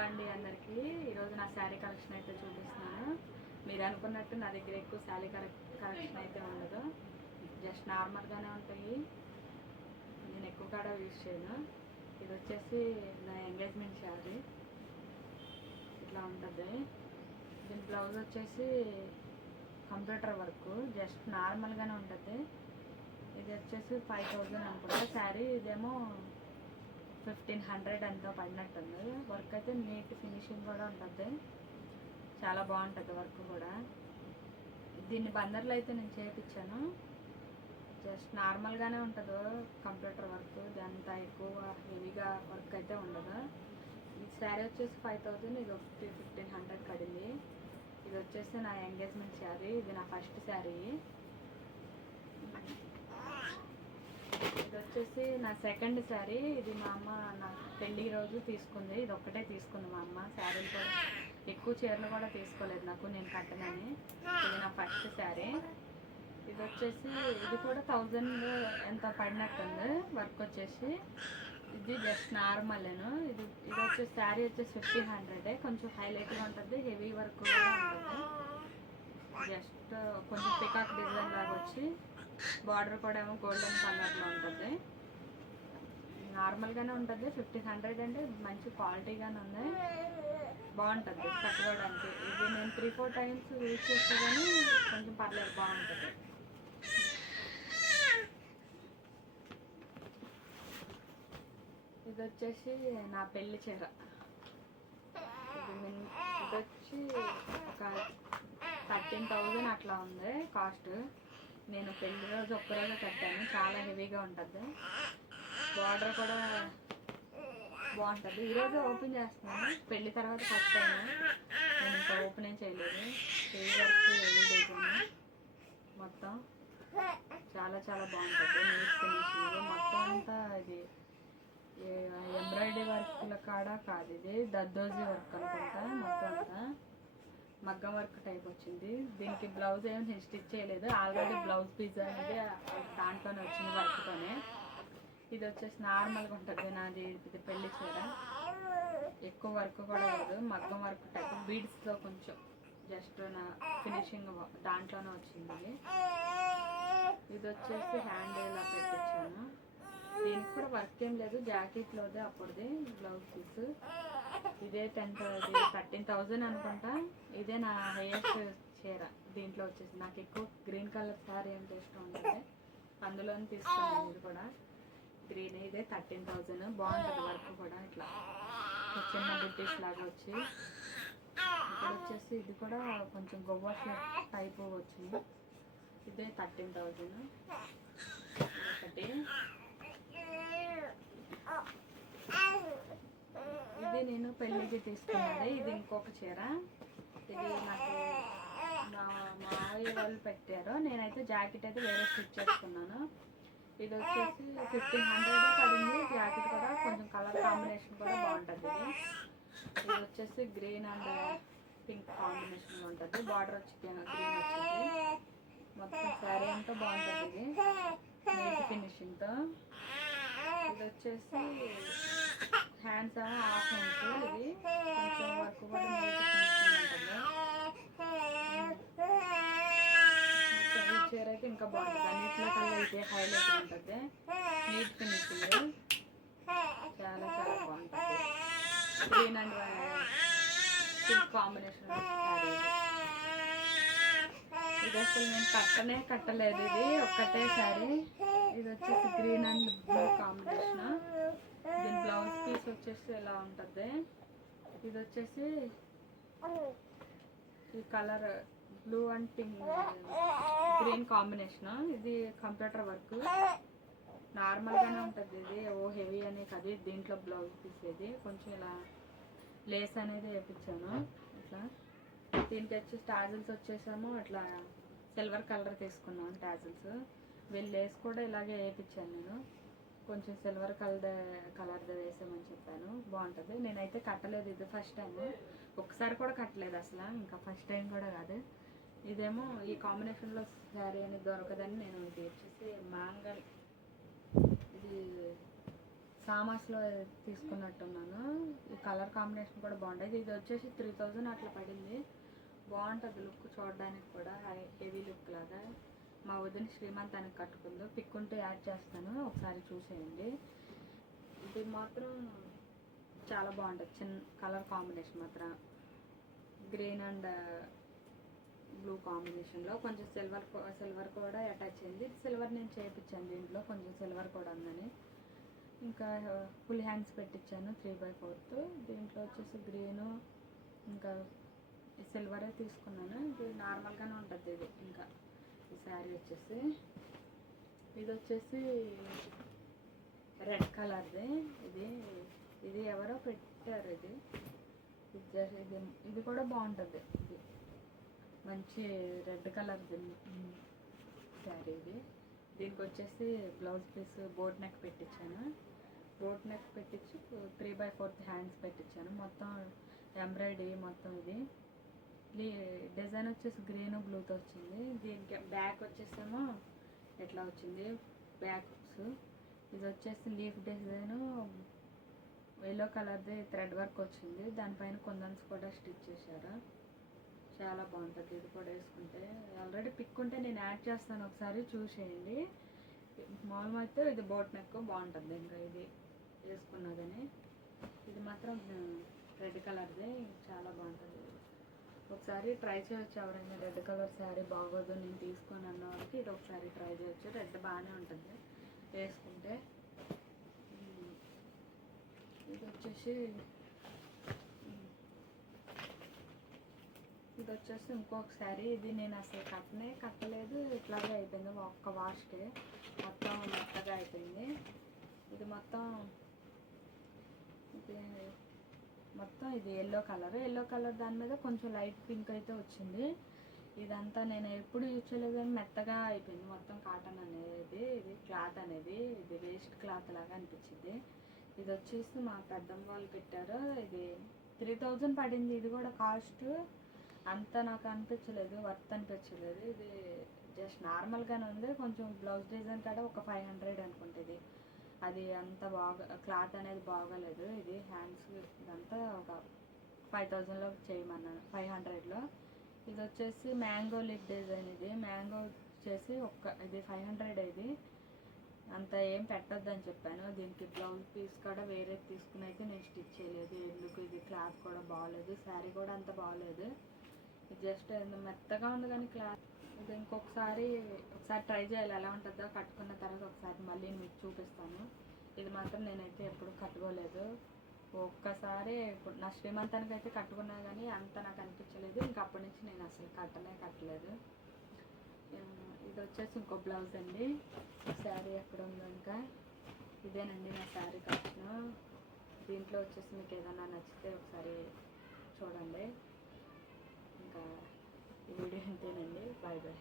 Hello అండి అందరికీ. ఈరోజు నా శారీ కలెక్షన్ అయితే చూపిస్తున్నాను. మీరు అనుకున్నట్టు నా దగ్గర ఎక్కువ శారీ కలెక్షన్ అయితే ఉండదు, జస్ట్ నార్మల్గానే ఉంటాయి. నేను ఎక్కువ కూడా యూజ్ చేయను. ఇది వచ్చేసి నా ఎంగేజ్మెంట్ శారీ, ఇట్లా ఉంటుంది. దీని బ్లౌజ్ వచ్చేసి కంప్యూటర్ వర్క్, జస్ట్ నార్మల్గానే ఉంటుంది. ఇది వచ్చేసి 5000 అనుకుంటా శారీ. ఇదేమో 1500 ఎంతో పడినట్టుంది. వర్క్ అయితే నీట్ ఫినిషింగ్ కూడా ఉంటుంది, చాలా బాగుంటుంది వర్క్ కూడా. దీన్ని బందర్లో అయితే నేను చేయించాను. జస్ట్ నార్మల్గానే ఉంటుంది కంప్యూటర్ వర్క్, అంతా ఎక్కువ హెవీగా వర్క్ అయితే ఉండదు. ఈ శారీ వచ్చేసి 5000, ఇది 1500 పడింది. ఇది వచ్చేసి నా ఎంగేజ్మెంట్ శారీ, ఇది నా ఫస్ట్ శారీ. ఇది వచ్చేసి నా సెకండ్ శారీ. ఇది మా అమ్మ నా పెళ్ళి రోజు తీసుకుంది. ఇది ఒక్కటే తీసుకుంది మా అమ్మ. శారీలు కూడా ఎక్కువ చీరలు కూడా తీసుకోలేదు నాకు, నేను కట్టనని. ఇది నా ఫస్ట్ శారీ. ఇది వచ్చేసి ఇది కూడా 1000 ఎంత పడినట్టుంది వర్క్ వచ్చేసి. ఇది జస్ట్ నార్మల్ను. ఇది వచ్చేసి శారీ వచ్చేసి 1500, కొంచెం హైలైట్గా ఉంటుంది, హెవీ వర్క్ కూడా ఉంటుంది. జస్ట్ కొంచెం పికాక్ డిజైన్ లాగా వచ్చి బార్డర్ కూడా ఏమో గోల్డెన్ కలర్లో ఉంటుంది. నార్మల్గానే ఉంటుంది. 1500 అంటే మంచి క్వాలిటీగానే ఉంది, బాగుంటుంది కట్టుకోవడానికి. ఇది నేను 3-4 టైమ్స్ యూజ్ చేస్తే కానీ కొంచెం పర్లేదు, బాగుంటుంది. ఇది వచ్చేసి నా పెళ్లి చీర. ఇది వచ్చి ఒక 13000 అట్లా ఉంది కాస్ట్. నేను పెళ్లి రోజు ఒక్కరోజు కట్టాను, చాలా హెవీగా ఉంటుంది. బార్డర్ కూడా బాగుంటుంది. ఈరోజు ఓపెన్ చేస్తున్నాను, పెళ్లి తర్వాత ఫస్ట్ టైం. నేను ఇంకా ఓపెన్ ఏం చేయలేదు. హెవీ వర్క్, హెవీ డిజైన్ మొత్తం చాలా చాలా బాగుంటుంది. నీట్ ఫినిషింగ్ మొత్తం అంతా. ఇది ఎంబ్రాయిడరీ వర్క్ల కాడ కాదు, ఇది దద్దోజీ వర్క్ అనుకుంటా. మొత్తం అంతా మగ్గం వర్క్ టైప్ వచ్చింది. దీనికి బ్లౌజ్ ఏమి స్టిచ్ చేయలేదు, ఆల్రెడీ బ్లౌజ్ పీస్ అనేది దాంట్లోనే వచ్చింది వర్క్తోనే. ఇది వచ్చేసి నార్మల్గా ఉంటుంది నాది. ఇది పెళ్లి చీర, ఎక్కువ వర్క్ కూడా లేదు, మగ్గం వర్క్ టైప్ బీడ్స్తో కొంచెం జస్ట్ నా ఫినిషింగ్ దాంట్లోనే వచ్చింది. ఇది వచ్చేసి హ్యాండ్ ఇలా పెట్టించాను. దీనికి కూడా వర్క్ ఏం లేదు, జాకెట్లోదే అప్పుడుది బ్లౌజ్ పీస్. ఇదే 13,000 అనుకుంటా. ఇదే నా హైయెస్ట్ చీర. దీంట్లో వచ్చేసి నాకు ఎక్కువ గ్రీన్ కలర్ శారీ అంటే ఇష్టం ఉంటుంది, అందులోనే తీసుకున్నాను. ఇది కూడా గ్రీన్. ఇదే 13,000, బాగుంటుంది వర్క్ కూడా. ఇట్లా చిన్న బుట్టీస్ లాగా వచ్చి ఇక్కడ వచ్చేసి ఇది కూడా కొంచెం గొవ్వ టైప్ వచ్చింది. ఇదే 13,000 ఒకటి. ఇది నేను పెళ్ళికి తీసుకున్నది. ఇది ఇంకొక చీర. ఇది నాకు మా మావయ్య వాళ్ళు పెట్టారు, నేనైతే జాకెట్ అయితే వేరే స్టిచ్ చేసుకున్నాను. ఇది వచ్చేసి 1500 పడింది. జాకెట్ కూడా కొంచెం కలర్ కాంబినేషన్ కూడా బాగుంటుంది. ఇది వచ్చేసి గ్రీన్ అండ్ పింక్ కాంబినేషన్ ఉంటుంది. బార్డర్ వచ్చి గ్రీన్ వచ్చింది. మొత్తం శారీ అంతా బాగుంటుంది, ఇది నీట్ ఫినిషింగ్తో. ఇది వచ్చేసి హ్యాండ్స్ ఏమో హాఫ్ హ్యాండ్స్. ఇది కొంచెం వర్క్ కూడా నీట్ ఫినిషింగ్ ఉంటుంది. మొత్తం ఈ చీర అయితే ఇంకా బాగుంటుంది, అన్నిట్లో కల్లా ఇదే హైలైట్ ఉంటుంది, నీట్ ఫినిషింగ్, చాలా చాలా బాగుంటుంది. Green and pink combination sari. ఇది అసలు నేను కట్టలేదు, ఇది ఒక్కటే శారీ. ఇది వచ్చేసి గ్రీన్ అండ్ బ్లూ కాంబినేషన్. దీని బ్లౌజ్ పీస్ వచ్చేసి ఎలా ఉంటుంది. ఇది వచ్చేసి ఈ colour blue and pink green combination. ఇది కంప్యూటర్ వర్క్, నార్మల్గానే ఉంటుంది. ఇది ఓ హెవీ అనే కాదు. దీంట్లో బ్లౌజ్ పీస్ ఇది కొంచెం ఇలా లేస్ అనేది వేయించాను ఇట్లా. దీనికి వచ్చి టాజిల్స్ వచ్చేసాము ఇట్లా సిల్వర్ కలర్ తీసుకున్నాను టాజిల్స్. వీళ్ళు లేస్ కూడా ఇలాగే వేయించాను నేను, కొంచెం సిల్వర్ కలర్ది వేసామని చెప్పాను, బాగుంటుంది. నేనైతే కట్టలేదు, ఇది ఫస్ట్ టైం. ఒకసారి కూడా కట్టలేదు అసలు, ఇంకా ఫస్ట్ టైం కూడా కాదు. ఇదేమో ఈ కాంబినేషన్లో శారీ అనేది దొరకదని నేను ఇది వచ్చేసి మ్యాంగల్, ఇది సామాస్లో తీసుకున్నట్టున్నాను. ఈ కలర్ కాంబినేషన్ కూడా బాగుంటుంది. ఇది వచ్చేసి 3000 అట్లా పడింది. బాగుంటుంది లుక్ చూడడానికి కూడా, హెవీ లుక్ లాగా. మా వదిన శ్రీమంతానికి కట్టుకుందో, పిక్ ఉంటే యాడ్ చేస్తాను, ఒకసారి చూసేయండి. ఇది మాత్రం చాలా బాగుంటుంది. చిన్న కలర్ కాంబినేషన్ మాత్రం గ్రీన్ అండ్ బ్లూ కాంబినేషన్లో కొంచెం సిల్వర్ కూడా అటాచ్ అయింది. సిల్వర్ నేను చేయించాను, దీంట్లో కొంచెం సిల్వర్ కూడా ఉందని. ఇంకా ఫుల్ హ్యాండ్స్ పెట్టించాను 3/4. దీంట్లో వచ్చేసి గ్రీను ఇంకా సిల్వరే తీసుకున్నాను. ఇది నార్మల్గానే ఉంటుంది. ఇది ఇంకా ఈ శారీ వచ్చేసి ఇది వచ్చేసి రెడ్ కలర్ది. ఇది ఎవరో పెట్టారు. ఇది కూడా బాగుంటుంది. ఇది మంచి రెడ్ కలర్ శారీ. దీనికి వచ్చేసి బ్లౌజ్ పీస్ బోట్ నెక్ పెట్టించాను. బోట్ నెక్ పెట్టించి 3/4 హ్యాండ్స్ పెట్టించాను. మొత్తం ఎంబ్రాయిడరీ మొత్తం. ఇది డిజైన్ వచ్చేసి గ్రీన్ బ్లూతో వచ్చింది. దీనికి బ్యాక్ వచ్చేసేమో ఎట్లా వచ్చింది బ్యాక్స్. ఇది వచ్చేసి లీఫ్ డిజైన్ ఎల్లో కలర్ది థ్రెడ్ వర్క్ వచ్చింది. దానిపైన కొందన్స్ కూడా స్టిచ్ చేశారు. చాలా బాగుంటుంది. ఇది కూడా వేసుకుంటే ఆల్రెడీ పిక్ ఉంటే నేను యాడ్ చేస్తాను, ఒకసారి చూసేయండి. మామూలుగా అయితే ఇది బోట్ నెక్ బాగుంటుంది. ఇంకా ఇది వేసుకున్నా కానీ ఇది మాత్రం రెడ్ కలర్ది చాలా బాగుంటుంది. ఒకసారి ట్రై చేయొచ్చు. ఎవరైనా రెడ్ కలర్ శారీ బాగోదు నేను తీసుకొని అన్న వాళ్ళకి ఇది ఒకసారి ట్రై చేయొచ్చు. రెడ్ బాగానే ఉంటుంది వేసుకుంటే. ఇది వచ్చేసి ఇంకొక శారీ. ఇది నేను అసలు కట్టలేదు, ఇట్లాగే అయిపోయింది. ఒక్క వాష్కే మొత్తం మెత్తగా అయిపోయింది. ఇది మొత్తం ఇది ఎల్లో కలర్ దాని మీద కొంచెం లైట్ పింక్ అయితే వచ్చింది. ఇదంతా నేను ఎప్పుడు యూజ్ చేయలేదు కానీ మెత్తగా అయిపోయింది మొత్తం. కాటన్ అనేది, ఇది క్లాత్ అనేది ఇది వేస్ట్ క్లాత్ లాగా అనిపించింది. ఇది వచ్చేసి మా పెద్దమ్మ వాళ్ళు పెట్టారు. ఇది 3000 పడింది. ఇది కూడా కాస్ట్ అంత నాకు అనిపించలేదు, వర్త్ అనిపించలేదు. ఇది జస్ట్ నార్మల్గానే ఉంది. కొంచెం బ్లౌజ్ డిజైన్ కాడ ఒక 500 అనుకుంటుంది. అది అంత బాగా క్లాత్ అనేది బాగాలేదు. ఇది హ్యాండ్స్ ఇదంతా ఒక 5000లో చేయమన్నాను, 500లో. ఇది వచ్చేసి మ్యాంగో లిప్ డిజైన్. ఇది మ్యాంగో వచ్చేసి ఇది 500. ఇది అంత ఏం పెట్టొద్దని చెప్పాను. దీనికి బ్లౌజ్ పీస్ కూడా వేరే తీసుకుని అయితే నేను స్టిచ్ చేయలేదు. ఎందుకు, ఇది క్లాత్ కూడా బాగోలేదు, శారీ కూడా అంత బాగోలేదు. ఇది జస్ట్ మెత్తగా ఉంది కానీ క్లాత్. ఇది ఒకసారి ట్రై చేయాలి ఎలా ఉంటుందో. కట్టుకున్న తర్వాత ఒకసారి మళ్ళీ మీకు చూపిస్తాను. ఇది మాత్రం నేనైతే ఎప్పుడు కట్టుకోలేదు. ఒక్కసారి నా శ్రీమంతానికి అయితే కట్టుకున్నా కానీ అంత నాకు అనిపించలేదు. ఇంకా అప్పటి నుంచి నేను అసలు కట్టలేదు. ఇది వచ్చేసి ఇంకో బ్లౌజ్ అండి. శారీ ఎక్కడ ఉందో ఇంకా ఇదేనండి నా శారీ కలెక్షన్. దీంట్లో వచ్చేసి మీకు ఏదైనా నచ్చితే ఒకసారి చూడండి. ఇంకా ఈ వీడియో అంతేనండి. Bye bye.